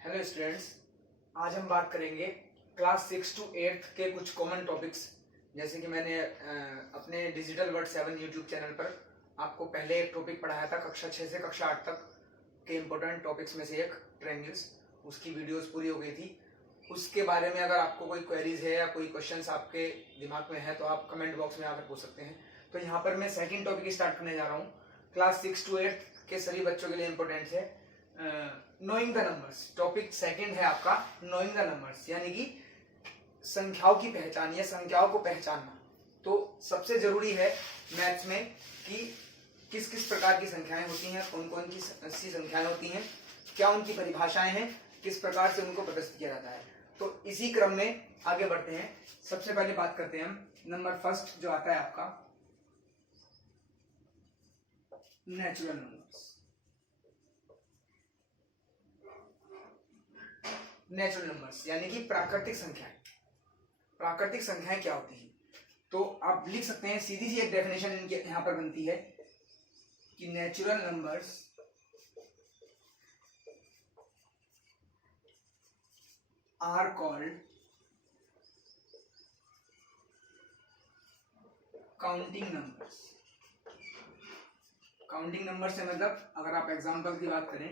Hello students, आज हम बात करेंगे क्लास 6 to 8 के कुछ कॉमन टॉपिक्स। जैसे कि मैंने अपने डिजिटल वर्ड 7 यूट्यूब चैनल पर आपको पहले एक टॉपिक पढ़ाया था कक्षा 6 से कक्षा 8 तक के इम्पोर्टेंट टॉपिक्स में से एक ट्रायंगल्स। उसकी वीडियोस पूरी हो गई थी। उसके बारे में अगर आपको कोई क्वेरीज है या कोई क्वेश्चंस आपके दिमाग में है तो आप कमेंट बॉक्स में आकर पूछ सकते हैं। तो यहाँ पर मैं सेकेंड टॉपिक स्टार्ट करने जा रहा हूँ। क्लास 6 to 8 के सभी बच्चों के लिए इम्पोर्टेंट है knowing the numbers. Topic second है आपका नोइंग द नंबर्स, यानी कि संख्याओं की पहचान या संख्याओं को पहचानना। तो सबसे जरूरी है मैथ्स में कि किस किस प्रकार की संख्याएं होती हैं, कौन कौन सी संख्याएं होती हैं, क्या उनकी परिभाषाएं हैं, किस प्रकार से उनको प्रदर्शित किया जाता है। तो इसी क्रम में आगे बढ़ते हैं। सबसे पहले बात करते हैं हम नंबर फर्स्ट जो आता है आपका नेचुरल नंबर्स। नेचुरल नंबर्स यानी कि प्राकृतिक संख्याएं। प्राकृतिक संख्याएं क्या होती हैं? तो आप लिख सकते हैं, सीधी सी एक डेफिनेशन इनके यहां पर बनती है कि natural numbers are called counting numbers. Counting number से मतलब अगर आप एग्जांपल की बात करें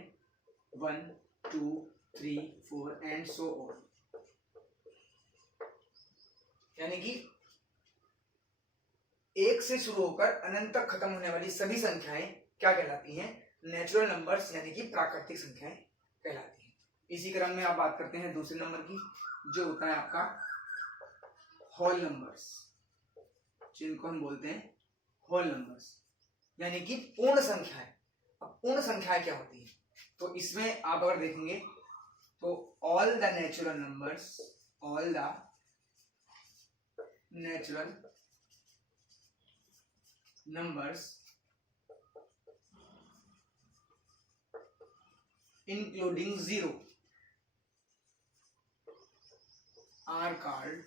1 2 3 4 एंड सो ऑन, यानी कि एक से शुरू होकर अनंत तक खत्म होने वाली सभी संख्याएं क्या कहलाती हैं? नेचुरल नंबर्स यानी कि प्राकृतिक संख्याएं कहलाती हैं। इसी क्रम में आप बात करते हैं दूसरे नंबर की, जो होता है आपका होल नंबर्स, जिनको हम बोलते हैं होल नंबर्स यानी कि पूर्ण संख्याएं। अब पूर्ण संख्याएं क्या होती है? तो इसमें आप अगर देखेंगे तो all the natural numbers, all the natural numbers including 0 are called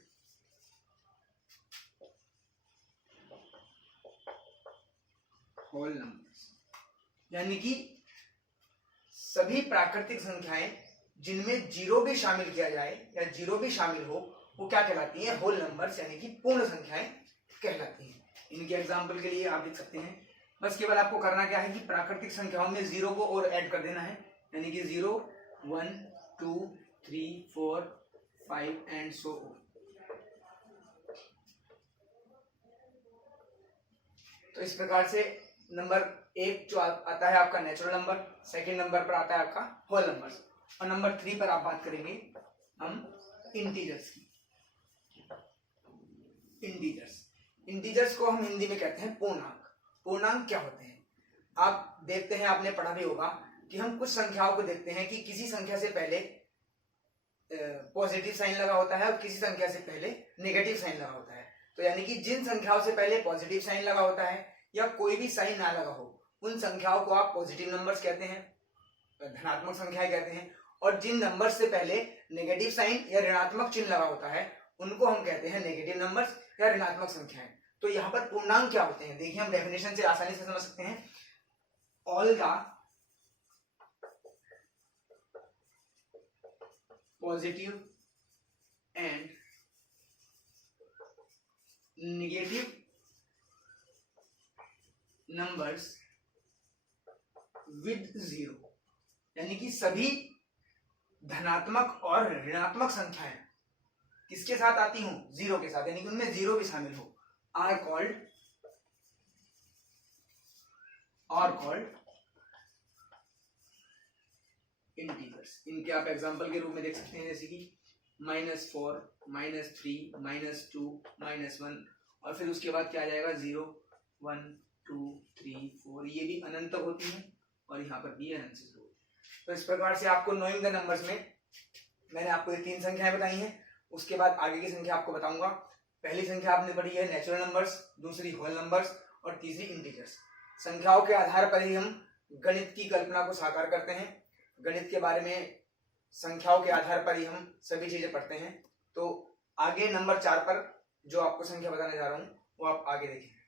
whole numbers, यानी कि सभी प्राकृतिक संख्याएं जिनमें जीरो भी शामिल किया जाए या जीरो भी शामिल हो वो क्या कहलाती हैं? होल नंबर्स यानी कि पूर्ण संख्याएं कहलाती हैं। इनके एग्जाम्पल के लिए आप लिख सकते हैं, बस केवल आपको करना क्या है कि प्राकृतिक संख्याओं में 0 को और ऐड कर देना है, यानी कि 0 1 2 3 4 5 एंड सो ऑन। तो इस प्रकार से नंबर 1 जो आता है आपका नेचुरल नंबर, सेकंड नंबर पर आता है आपका होल नंबर्स, और नंबर 3 पर आप बात करेंगे हम इंटीजर्स की। इंटीजर्स को हम हिंदी में कहते हैं पूर्णांक। पूर्णांक क्या होते हैं? आप देखते हैं, आपने पढ़ा भी होगा कि हम कुछ संख्याओं को देखते हैं कि किसी संख्या से पहले पॉजिटिव साइन लगा होता है और किसी संख्या से पहले नेगेटिव साइन लगा होता है। तो यानी कि जिन संख्याओं से पहले पॉजिटिव साइन लगा होता है या कोई भी साइन ना लगा हो उन संख्याओं को आप पॉजिटिव नंबर्स कहते हैं, धनात्मक संख्याएं कहते हैं। और जिन नंबर से पहले नेगेटिव साइन या ऋणात्मक चिन्ह लगा होता है उनको हम कहते हैं नेगेटिव नंबर्स या ऋणात्मक संख्याएं। तो यहाँ पर पूर्णांक क्या होते हैं? देखिए, हम डेफिनेशन से आसानी से समझ सकते हैं। All the positive and negative numbers with 0, यानी कि सभी धनात्मक और ऋणात्मक संख्याएं किसके साथ आती हूं? 0 के साथ, यानी कि उनमें 0 भी शामिल हो, आर कॉल्ड इंटीजर्स। इनके आप एग्जांपल के रूप में देख सकते हैं, जैसे कि -4 -3 -2 -1, और फिर उसके बाद क्या आ जाएगा? 0 1 2 3 4, ये भी अनंत होती है और यहाँ पर भी अनंत से शुरू। तो इस प्रकार से आपको नोइंग द नंबर्स में मैंने आपको ये 3 संख्याएं बताई हैं। उसके बाद आगे की संख्या आपको बताऊंगा। पहली संख्या आपने पढ़ी है नेचुरल नंबर्स, दूसरी होल नंबर्स और तीसरी इंटीजर्स। संख्याओं के आधार पर ही हम गणित की कल्पना को साकार करते हैं। गणित के बारे में संख्याओं के आधार पर ही हम सभी चीजें पढ़ते हैं। तो आगे नंबर 4 पर जो आपको संख्या बताने जा रहा हूं वो आप आगे देखें।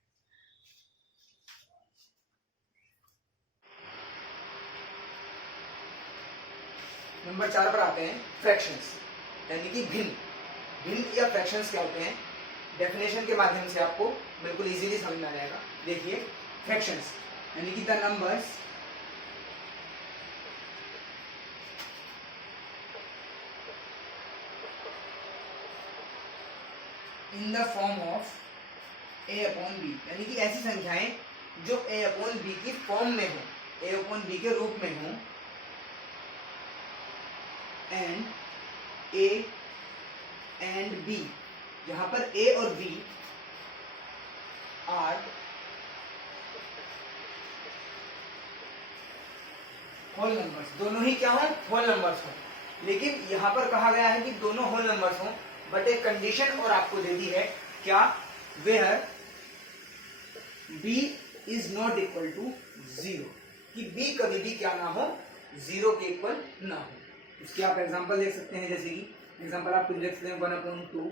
नंबर 4 पर आते हैं फ्रैक्शंस, यानी कि भिन्न। भिन्न या फ्रैक्शंस क्या होते हैं, डेफिनेशन के माध्यम से आपको बिल्कुल इजीली समझ में आ जाएगा। देखिए, फ्रैक्शंस यानी कि the numbers in the form of a upon b, यानी कि ऐसी संख्याएं जो a अपॉन b की फॉर्म में हो, a अपॉन b के रूप में हो, एंड a एंड b, यहां पर a और b आर होल नंबर्स, दोनों ही क्या हो, होल नंबर्स हो। लेकिन यहां पर कहा गया है कि दोनों होल नंबर्स हो, बट एक कंडीशन और आपको दे दी है, क्या, where b is not equal to 0, कि b कभी भी क्या ना हो, 0 के इक्वल ना हो। इसके आप एग्जांपल देख सकते हैं, जैसे कि एग्जांपल आप कुछ देख सकते हैं 1/2,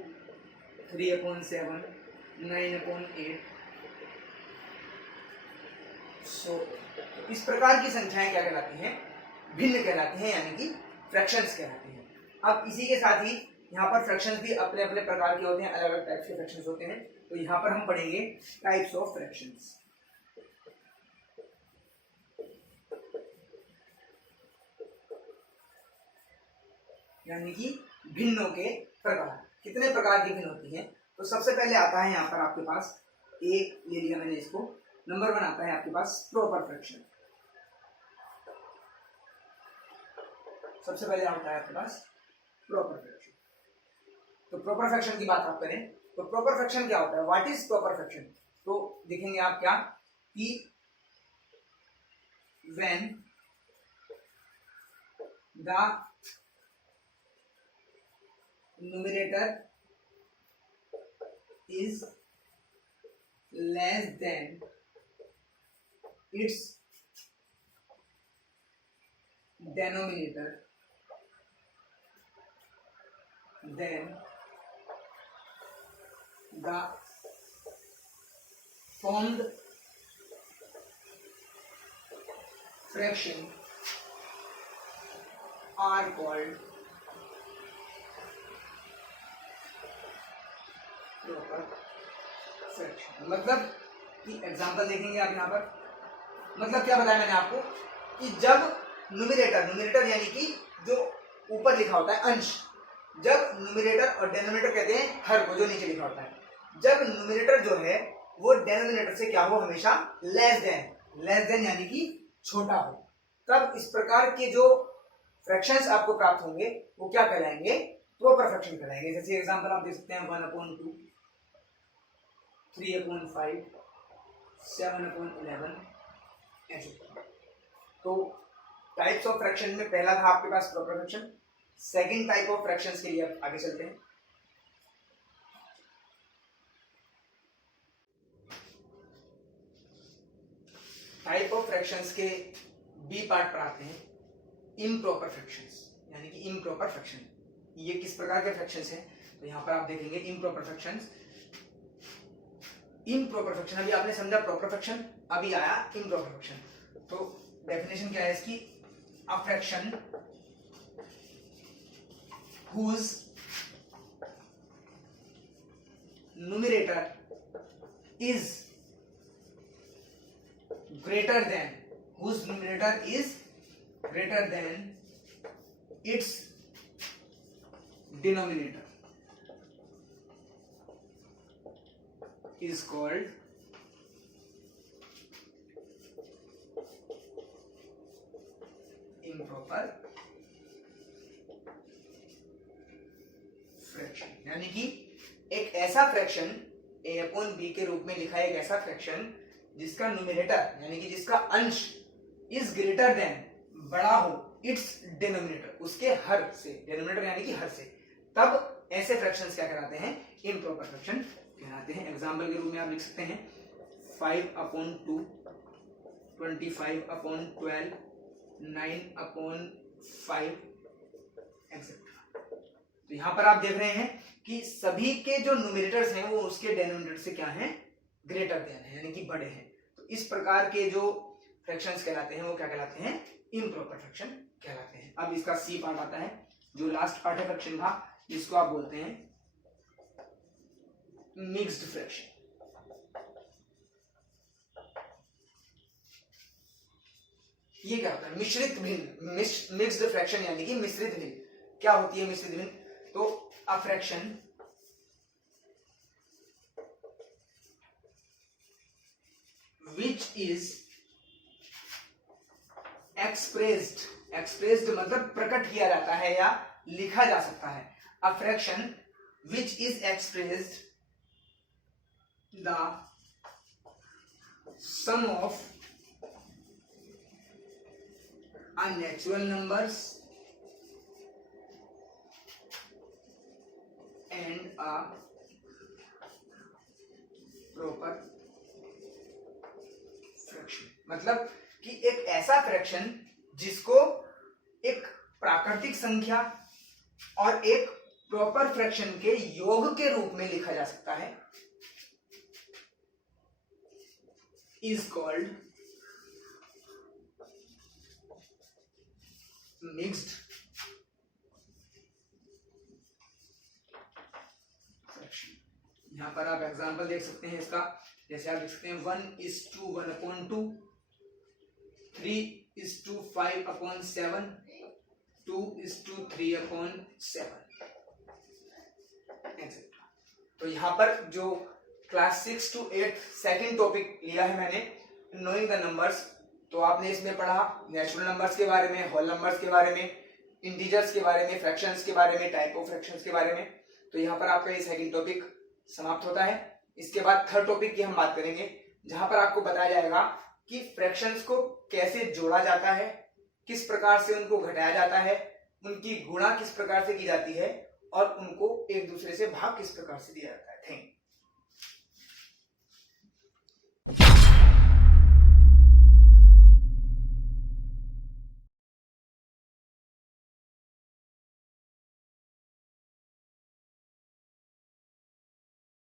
3/7, 9/8। सो इस प्रकार की संख्याएं क्या कहलाती हैं, भिन्न कहलाती हैं, यानी कि फ्रैक्शंस कहलाती हैं। अब इसी के साथ ही यहाँ पर फ्रैक्शंस भी अपने अपने प्रकार के होते हैं, अलग अलग टाइप्स के फ्रैक्शंस होते हैं। तो यहाँ पर हम पढ़ेंगे टाइप्स ऑफ फ्रैक्शंस, यानी कि भिन्नों के प्रकार। कितने प्रकार की भिन्न होती हैं, तो सबसे पहले आता है यहाँ पर आपके पास, एक ले लिया मैंने इसको, नंबर 1 आता है आपके पास प्रॉपर फ्रैक्शन। सबसे पहले आता है आपके पास प्रॉपर फ्रैक्शन। तो प्रॉपर फ्रैक्शन की बात आप करें तो प्रॉपर फ्रैक्शन क्या होता है, व्हाट इज प्रॉपर फ्रैक्शन, तो देखेंगे आप क्या, कि when the numerator is less than its denominator, then the formed fraction are called proper fraction। मतलब कि एग्जांपल देखेंगे आप यहाँ पर, मतलब क्या बताया मैंने आपको, कि जब न्यूमरेटर यानी कि जो ऊपर लिखा होता है अंश, जब न्यूमरेटर और डेनोमिनेटर कहते हैं हर को, जो नीचे लिखा होता है, जब न्यूमरेटर जो है वो डेनोमिनेटर से क्या हो, हमेशा लेस देन यानी कि छोटा हो, तब इस प्रकार के जो फ्रैक्शंस आपको प्राप्त होंगे वो क्या कहलाएंगे, प्रॉपर फ्रैक्शन कहलाएंगे। जैसे एग्जांपल आप देख सकते हैं 1/2, 3/5, 7/11, ऐसे। तो टाइप्स ऑफ फ्रैक्शन में पहला था आपके पास proper fraction. Second type of fractions के लिए आप आगे चलते हैं। टाइप ऑफ फ्रैक्शंस के बी पार्ट पर आते हैं इम्प्रॉपर फ्रैक्शंस, यानी कि इम्प्रॉपर फ्रैक्शन। ये किस प्रकार के फ्रैक्शंस हैं, तो यहां पर आप देखेंगे इम्प्रॉपर फ्रैक्शंस। इम्प्रॉपर फ्रैक्शन, अभी आपने समझा प्रॉपर फ्रैक्शन, अभी आया इम्प्रॉपर फ्रैक्शन। तो डेफिनेशन क्या है इसकी, a fraction whose numerator is greater than its denominator is called improper fraction. यानी कि एक ऐसा फ्रैक्शन a/b के रूप में लिखा है, एक ऐसा फ्रैक्शन जिसका न्यूमरेटर यानी कि जिसका अंश इज ग्रेटर देन, बड़ा हो, इट्स डिनोमिनेटर, उसके हर से, डिनोमिनेटर यानी कि हर से, तब ऐसे फ्रैक्शंस क्या कहलाते हैं, इम्प्रॉपर फ्रैक्शन कहलाते हैं। एग्जांपल के रूप में आप लिख सकते हैं 5/2, 25/12, 9/5 एक्सेट्रा। तो यहां पर आप देख रहे हैं कि सभी के जो न्यूमरेटर्स हैं वो उसके डेनोमिनेटर से क्या हैं, ग्रेटर देन है, यानी कि बड़े हैं। तो इस प्रकार के जो फ्रैक्शंस कहलाते हैं वो क्या कहलाते हैं, इम्प्रॉपर फ्रैक्शन कहलाते हैं। अब इसका सी पार्ट आता है, जो लास्ट पार्ट है फ्रैक्शन का, जिसको आप बोलते हैं मिक्स्ड फ्रैक्शन। ये क्या होता है? मिश्रित भिन्न, मिक्स्ड फ्रैक्शन यानी कि मिश्रित भिन्न। क्या होती है मिश्रित भिन्न? तो a fraction which is expressed मतलब प्रकट किया जाता है या लिखा जा सकता है। A fraction which is expressed the sum of unnatural numbers and a proper fraction, मतलब कि एक ऐसा फ्रैक्शन जिसको एक प्राकृतिक संख्या और एक प्रॉपर फ्रैक्शन के योग के रूप में लिखा जा सकता है, इज कॉल्ड मिक्स्ड फ्रैक्शन। यहां पर आप एग्जांपल देख सकते हैं इसका, जैसे आप देख सकते हैं 1:1/2, 3:5/7, 2:3/7 एक्सेट्रा। तो यहां पर जो क्लास 6 to 8 सेकेंड टॉपिक लिया है मैंने, नोइंग द नंबर्स, तो आपने इसमें पढ़ा नेचुरल नंबर्स के बारे में, होल नंबर्स के बारे में, इंटीजर्स के बारे में, फ्रैक्शंस के बारे में, टाइप ऑफ फ्रैक्शंस के बारे में। तो यहाँ पर आपका ये सेकेंड टॉपिक समाप्त होता है। इसके बाद थर्ड टॉपिक की हम बात करेंगे, जहां पर आपको बताया जाएगा कि फ्रैक्शंस को कैसे जोड़ा जाता है, किस प्रकार से उनको घटाया जाता है, उनकी गुणा किस प्रकार से की जाती है और उनको एक दूसरे से भाग किस प्रकार से दिया जाता है। Thank you.